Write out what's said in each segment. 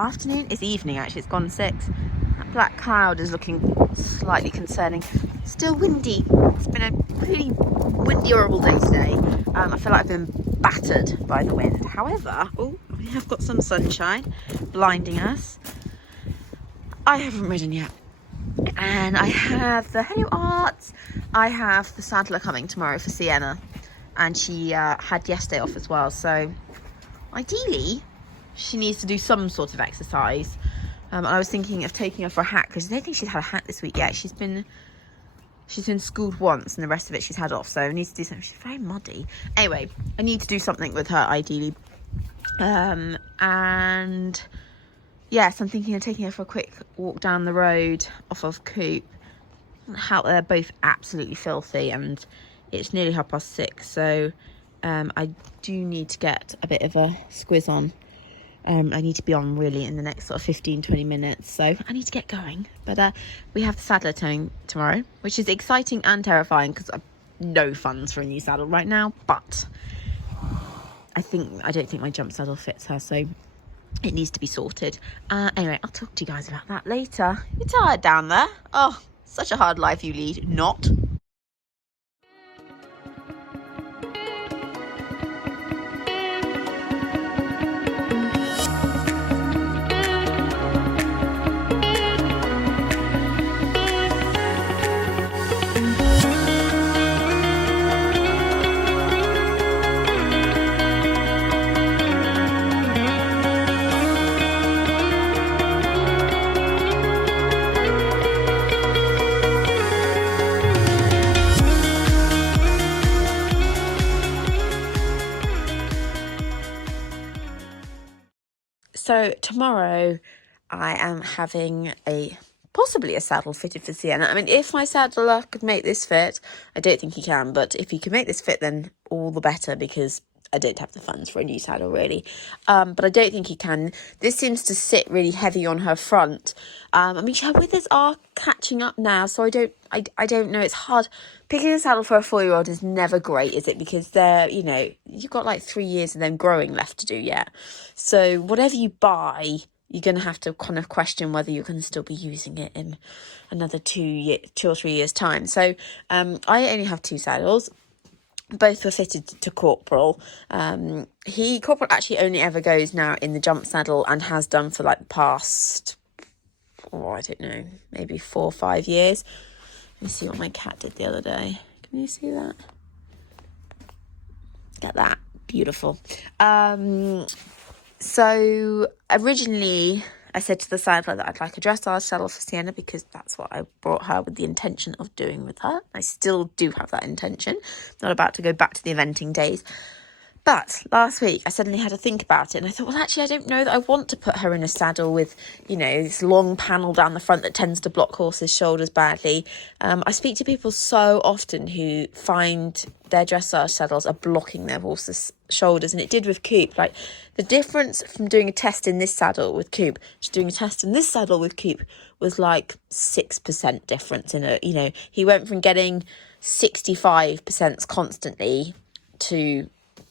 afternoon? It's evening actually, it's gone 6. That black cloud is looking slightly concerning. Still windy. It's been a really windy, horrible day today. I feel like I've been battered by the wind. However, we have got some sunshine blinding us. I haven't ridden yet. And I have the Hello Arts. I have the saddler coming tomorrow for Sienna. And she had yesterday off as well. So ideally, she needs to do some sort of exercise. I was thinking of taking her for a hack because I don't think she's had a hack this week yet. She's been schooled once and the rest of it she's had off. So I need to do something. She's very muddy. Anyway, I need to do something with her ideally. And yes, I'm thinking of taking her for a quick walk down the road off of Coop. How they're both absolutely filthy and it's nearly 6:30. So I do need to get a bit of a squiz on. I need to be on really in the next sort of 15-20 minutes, so I need to get going. But we have the saddler towing tomorrow, which is exciting and terrifying because I've no funds for a new saddle right now. But I don't think my jump saddle fits her, so it needs to be sorted. Anyway, I'll talk to you guys about that later. You're tired down there? Oh, such a hard life you lead. Not. So tomorrow I am having possibly a saddle fitted for Sienna. I mean, if my saddler could make this fit, I don't think he can, but if he can make this fit, then all the better because I don't have the funds for a new saddle really. But I don't think he can. This seems to sit really heavy on her front. I mean, her withers are catching up now, so I don't know. It's hard. Picking a saddle for a 4-year-old is never great, is it? Because you've got like 3 years of them growing left to do yet. So whatever you buy, you're going to have to kind of question whether you're going to still be using it in another 2 or 3 years' time. So I only have 2 saddles. Both were fitted to Corporal. Corporal actually only ever goes now in the jump saddle and has done for like the past, I don't know, maybe 4 or 5 years. Let me see what my cat did the other day. Can you see that? Get that. Beautiful. So originally I said to the saddler that I'd like a dressage saddle for Sienna because that's what I brought her with the intention of doing with her. I still do have that intention. Not about to go back to the eventing days. But last week I suddenly had to think about it and I thought, well, actually, I don't know that I want to put her in a saddle with, this long panel down the front that tends to block horses' shoulders badly. I speak to people so often who find their dressage saddles are blocking their horses' shoulders, and it did with Coop. Like, the difference from doing a test in this saddle with Coop to doing a test in this saddle with Coop was like 6% difference in it. He went from getting 65% constantly to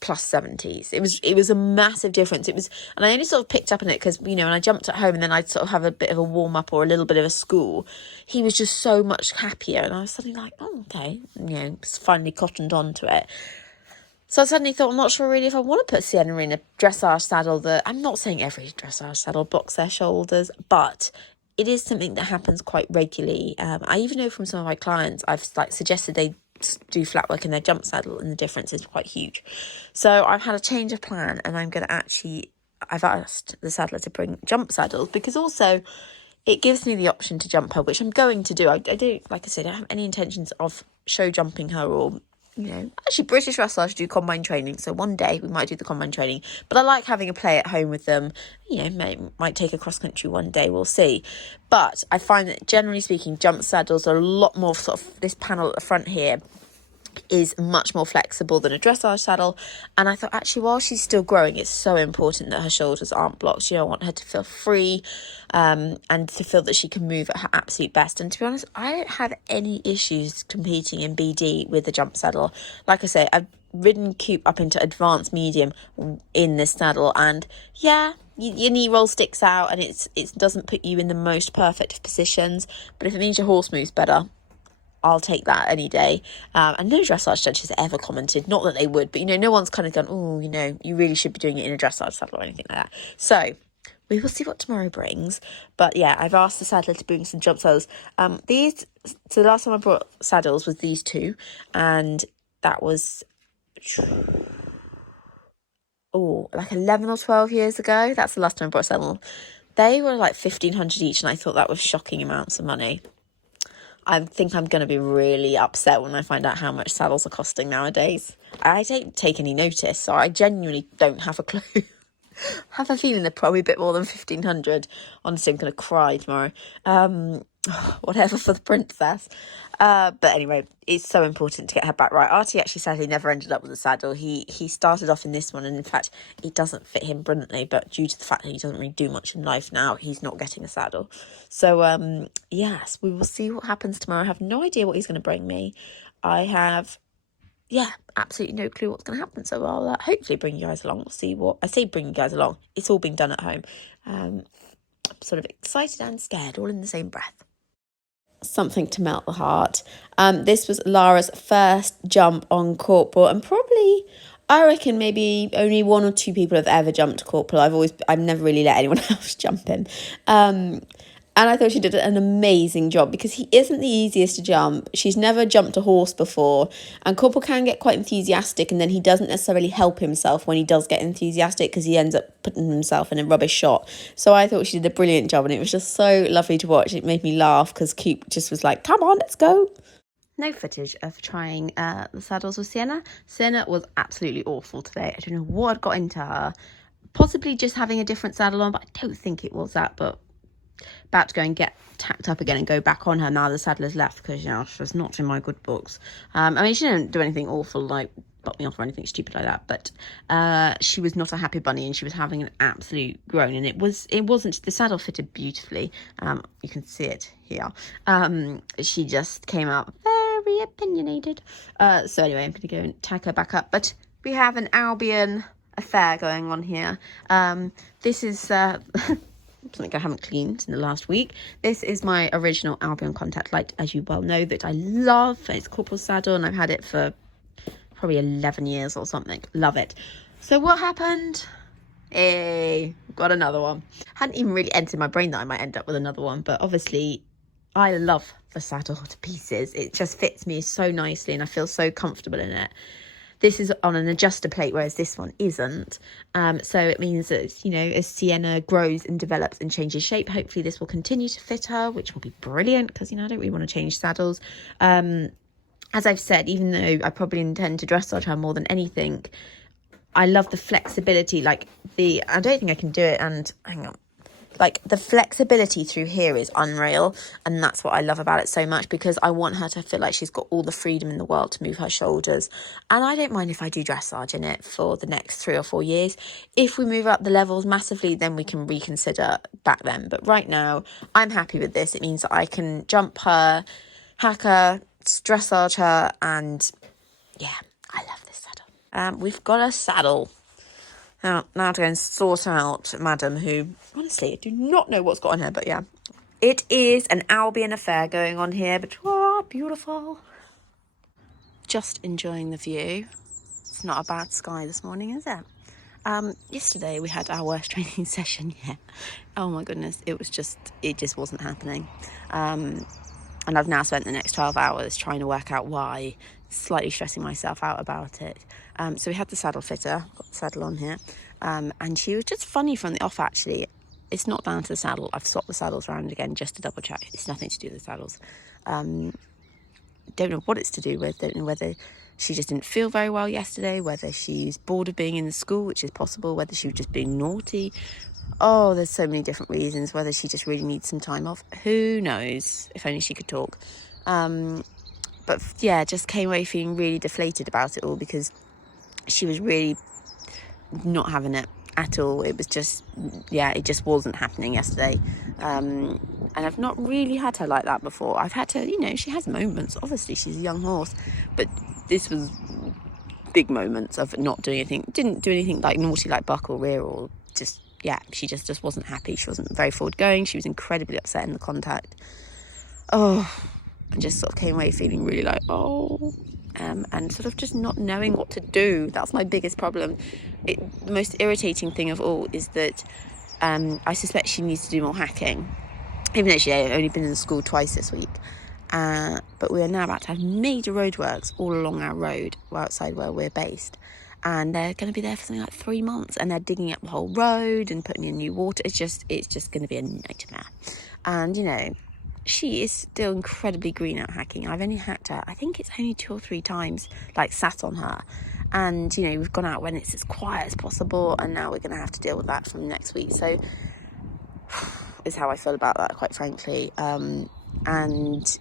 plus 70s. It was a massive difference. And I only sort of picked up on it because, when I jumped at home and then I'd sort of have a bit of a warm up or a little bit of a school, he was just so much happier. And I was suddenly like, oh, okay, finally cottoned on to it. So I suddenly thought, I'm not sure really if I want to put Sienna in a dressage saddle I'm not saying every dressage saddle blocks their shoulders, but it is something that happens quite regularly. I even know from some of my clients, I've suggested they do flat work in their jump saddle and the difference is quite huge. So I've had a change of plan and I've asked the saddler to bring jump saddles because also it gives me the option to jump her, which I'm going to do. I don't, like I said, I don't have any intentions of show jumping her or, actually British Dressage do combine training. So one day we might do the combine training, but I like having a play at home with them. Might take a cross country one day, we'll see. But I find that generally speaking, jump saddles are a lot more sort of, this panel at the front here is much more flexible than a dressage saddle. And I thought, actually, while she's still growing, it's so important that her shoulders aren't blocked. I want her to feel free and to feel that she can move at her absolute best. And to be honest, I don't have any issues competing in BD with the jump saddle. Like I say, I've ridden Coop up into advanced medium in this saddle, and yeah, your knee roll sticks out and it doesn't put you in the most perfect of positions, but if it means your horse moves better, I'll take that any day. And no dressage judge has ever commented, not that they would, but no one's kind of gone, oh, you really should be doing it in a dressage saddle or anything like that. So we will see what tomorrow brings. But yeah, I've asked the saddler to bring some jump saddles. So the last time I brought saddles was these two, and that was like 11 or 12 years ago. That's the last time I brought a saddle. They were like 1,500 each, and I thought that was shocking amounts of money. I think I'm going to be really upset when I find out how much saddles are costing nowadays. I don't take any notice, so I genuinely don't have a clue. I have a feeling they're probably a bit more than 1,500. Honestly, I'm going to cry tomorrow. Whatever for the princess. But anyway, it's so important to get her back right. Artie actually sadly never ended up with a saddle. He started off in this one, and in fact, it doesn't fit him brilliantly, but due to the fact that he doesn't really do much in life now, he's not getting a saddle. So, yes, we will see what happens tomorrow. I have no idea what he's going to bring me. I have, absolutely no clue what's going to happen. So I'll hopefully bring you guys along. We'll see what... I say bring you guys along. It's all being done at home. I'm sort of excited and scared, all in the same breath. Something to melt the heart. This was Lara's first jump on corporal, and probably, I reckon, maybe only one or two people have ever jumped corporal. I've never really let anyone else jump him. And I thought she did an amazing job, because he isn't the easiest to jump. She's never jumped a horse before, and corporal can get quite enthusiastic, and then he doesn't necessarily help himself when he does get enthusiastic, because he ends up putting himself in a rubbish shot. So I thought she did a brilliant job, and it was just so lovely to watch. It made me laugh, because Coop just was like, come on, let's go. No footage of trying the saddles with Sienna. Sienna was absolutely awful today. I don't know what had got into her. Possibly just having a different saddle on, but I don't think it was that. But about to go and get tacked up again and go back on her now the saddler's left, because she's not in my good books. I mean, she didn't do anything awful, like butt me off or anything stupid like that, but she was not a happy bunny, and she was having an absolute groan, and it wasn't, the saddle fitted beautifully. You can see it here. She just came out very opinionated. So anyway, I'm gonna go and tack her back up, but we have an Albion affair going on here. This is something I haven't cleaned in the last week. This is my original Albion contact light, as you well know, that I love. It's corporal saddle, and I've had it for probably 11 years or something. Love it. So what happened? Got another one. Hadn't even really entered my brain that I might end up with another one, but obviously I love the saddle to pieces. It just fits me so nicely, and I feel so comfortable in it. This is on an adjuster plate, whereas this one isn't. So it means that, as Sienna grows and develops and changes shape, hopefully this will continue to fit her, which will be brilliant, because, I don't really want to change saddles. As I've said, even though I probably intend to dressage her more than anything, I love the flexibility. I don't think I can do it, and hang on. The flexibility through here is unreal, and that's what I love about it so much, because I want her to feel like she's got all the freedom in the world to move her shoulders. And I don't mind if I do dressage in it for the next 3 or 4 years. If we move up the levels massively, then we can reconsider back then. But right now, I'm happy with this. It means that I can jump her, hack her, dressage her, and yeah, I love this saddle. We've got a saddle. Now to go and sort out Madam, who, honestly, I do not know what's got on her, but yeah. It is an Albion affair going on here, but beautiful. Just enjoying the view. It's not a bad sky this morning, is it? Yesterday we had our worst training session yet. Oh my goodness, it just wasn't happening. And I've now spent the next 12 hours trying to work out why, slightly stressing myself out about it. So we had the saddle fitter, got the saddle on here, and she was just funny from the off, actually. It's not down to the saddle. I've swapped the saddles around again just to double check. It's nothing to do with the saddles. Don't know what it's to do with. Don't know whether she just didn't feel very well yesterday, whether she's bored of being in the school, which is possible, whether she was just being naughty. Oh, there's so many different reasons, whether she just really needs some time off. Who knows? If only she could talk. But yeah, just came away feeling really deflated about it all, because she was really not having it at all. It was just, it just wasn't happening yesterday. And I've not really had her like that before. I've had her, she has moments. Obviously, she's a young horse. But this was big moments of not doing anything. Didn't do anything like naughty like buck or rear or just, yeah, she just wasn't happy. She wasn't very forward going. She was incredibly upset in the contact. Oh, I just sort of came away feeling really like, and sort of just not knowing what to do. That's my biggest problem. The most irritating thing of all is that I suspect she needs to do more hacking, even though she only been in school twice this week. But we are now about to have major roadworks all along our road outside where we're based, and they're going to be there for something like 3 months, and they're digging up the whole road and putting in new water. It's just going to be a nightmare. And you know, she is still incredibly green at hacking. I've only hacked her, I think it's only 2 or 3 times, like sat on her. And you know, we've gone out when it's as quiet as possible, and now we're going to have to deal with that from next week. So is how I feel about that, quite frankly. And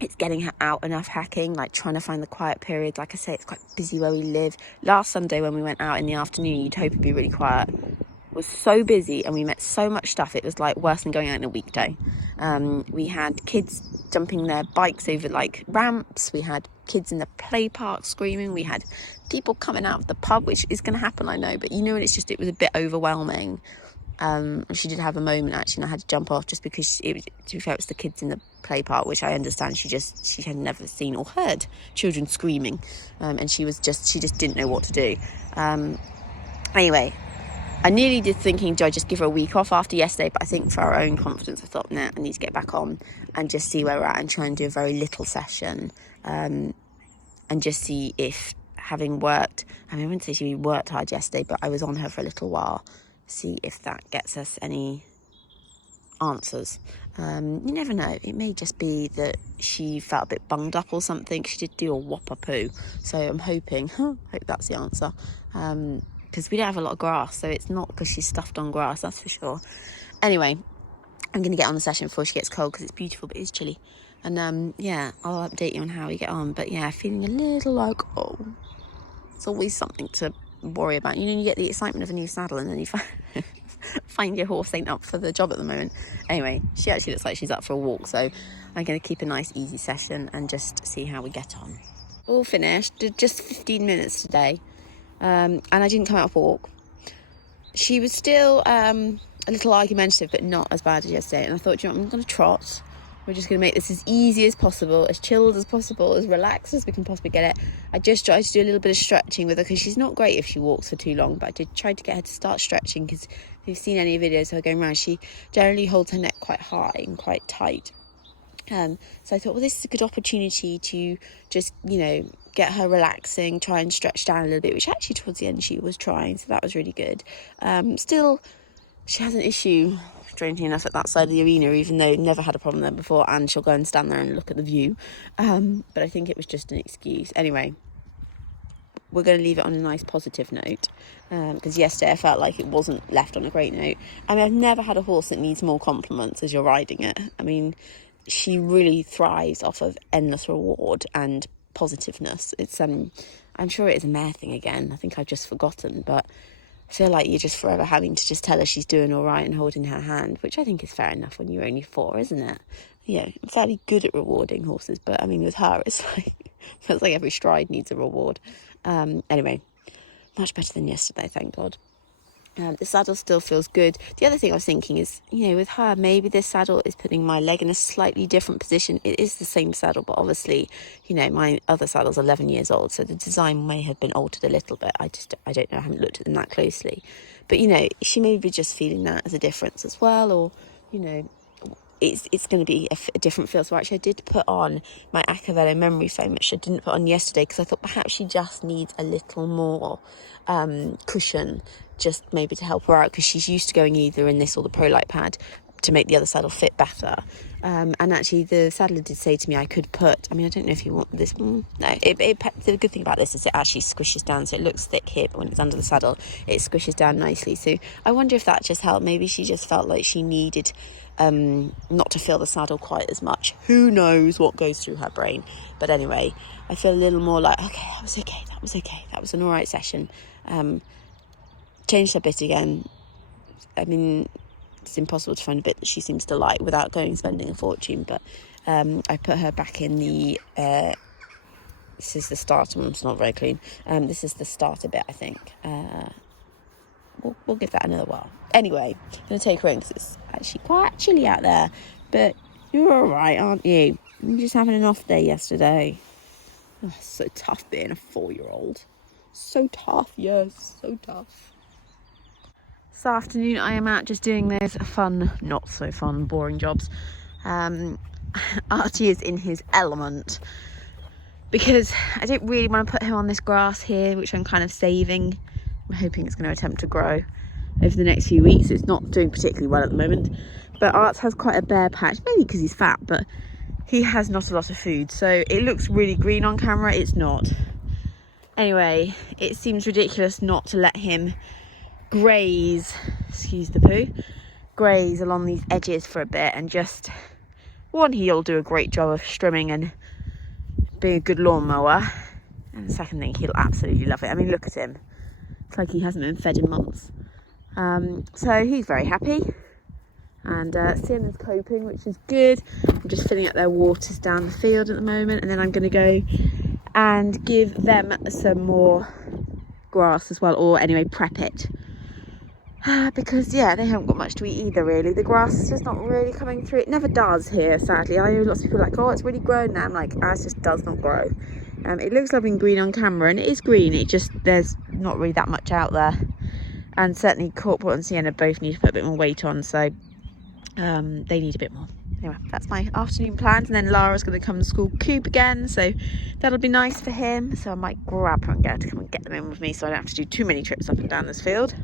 it's getting her out enough hacking, like trying to find the quiet period. Like I say, it's quite busy where we live. Last Sunday when we went out in the afternoon, you'd hope it'd be really quiet. It was so busy and we met so much stuff. It was like worse than going out on a weekday. We had kids jumping their bikes over like ramps. We had kids in the play park screaming. We had people coming out of the pub, which is going to happen, I know, but you know, and it was a bit overwhelming. She did have a moment actually, and I had to jump off just because to be fair, it was the kids in the play park, which I understand she had never seen or heard children screaming, and she just didn't know what to do. Anyway, I nearly did thinking, do I just give her a week off after yesterday? But I think for our own confidence, I thought, nah, I need to get back on and just see where we're at and try and do a very little session, and just see if, having worked, I wouldn't say she worked hard yesterday, but I was on her for a little while, see if that gets us any answers. You never know, it may just be that she felt a bit bunged up or something. She did do a whopper poo, so I'm hope that's the answer, because we don't have a lot of grass, so it's not because she's stuffed on grass, that's for sure. Anyway, I'm going to get on the session before she gets cold, because it's beautiful but it's chilly, and yeah, I'll update you on how we get on. But yeah, feeling a little like, it's always something to worry about. You know, you get the excitement of a new saddle and then you find your horse ain't up for the job at the moment. Anyway, she actually looks like she's up for a walk, so I'm going to keep a nice easy session and just see how we get on. All finished, did just 15 minutes today, and I didn't come out for a walk. She was still a little argumentative, but not as bad as yesterday, and I thought, you know, I'm going to trot. We're just going to make this as easy as possible, as chilled as possible, as relaxed as we can possibly get it. I just tried to do a little bit of stretching with her, because she's not great if she walks for too long, but I did try to get her to start stretching, because if you've seen any videos of her going around, she generally holds her neck quite high and quite tight. So I thought, well, this is a good opportunity to just, you know, get her relaxing, try and stretch down a little bit, which actually towards the end she was trying, so that was really good. Still, she has an issue, strangely enough, at that side of the arena, even though never had a problem there before, and she'll go and stand there and look at the view. But I think it was just an excuse. Anyway, we're going to leave it on a nice positive note, because yesterday I felt like it wasn't left on a great note. I mean, I've never had a horse that needs more compliments as you're riding it. I mean, she really thrives off of endless reward and positiveness. It's I'm sure it is a mare thing again. I think I've just forgotten, but I feel like you're just forever having to just tell her she's doing all right and holding her hand, which I think is fair enough when you're only 4, isn't it? You know, I'm fairly good at rewarding horses, but I mean, with her, it's like, feels like every stride needs a reward. Anyway, much better than yesterday, thank God. The saddle still feels good. The other thing I was thinking is, you know, with her, maybe this saddle is putting my leg in a slightly different position. It is the same saddle, but obviously, you know, my other saddle's 11 years old, so the design may have been altered a little bit. I don't know, I haven't looked at them that closely. But, you know, she may be just feeling that as a difference as well, or, you know, it's going to be a different feel. So actually I did put on my Acavello memory foam, which I didn't put on yesterday, because I thought perhaps she just needs a little more cushion, just maybe to help her out, because she's used to going either in this or the Pro Light pad to make the other saddle fit better. And actually the saddler did say to me I could put, I mean, I don't know if you want this, no, the good thing about this is it actually squishes down, so it looks thick here, but when it's under the saddle it squishes down nicely. So I wonder if that just helped. Maybe she just felt like she needed not to feel the saddle quite as much. Who knows what goes through her brain. But anyway, I feel a little more like, okay, that was an alright session. Changed her bit again. I mean, it's impossible to find a bit that she seems to like without spending a fortune, but I put her back in the This is the starter one. It's not very clean. This is the starter bit, I think. We'll give that another whirl. Anyway, I'm going to take her in because it's actually quite chilly out there. But you're all right, aren't you? You're just having an off day yesterday. Oh, so tough being a 4-year-old. So tough, yes, so tough. This afternoon I am out just doing those fun, not so fun, boring jobs. Archie is in his element because I don't really want to put him on this grass here, which I'm kind of saving. I'm hoping it's going to attempt to grow over the next few weeks. It's not doing particularly well at the moment, but Arts has quite a bare patch, maybe because he's fat, but he has not a lot of food, so it looks really green on camera. It's not. Anyway, it seems ridiculous not to let him graze, excuse the poo, graze along these edges for a bit, and just, one, he'll do a great job of trimming and being a good lawnmower, and the second thing, he'll absolutely love it. I mean, look at him. It's like he hasn't been fed in months. So he's very happy, and Sienna's coping, which is good. I'm just filling up their waters down the field at the moment, and then I'm going to go and give them some more grass as well, or anyway prep it, because yeah, they haven't got much to eat either really. The grass is just not really coming through. It never does here, sadly. I hear lots of people like, oh, it's really grown now. I'm like, it just does not grow. It looks lovely and green on camera, and it is green, it just, there's not really that much out there. And certainly Corporal and Sienna both need to put a bit more weight on, so they need a bit more. Anyway, that's my afternoon plans, and then Lara's going to come to school coop again, so that'll be nice for him. So I might grab her and get her to come and get them in with me, so I don't have to do too many trips up and down this field.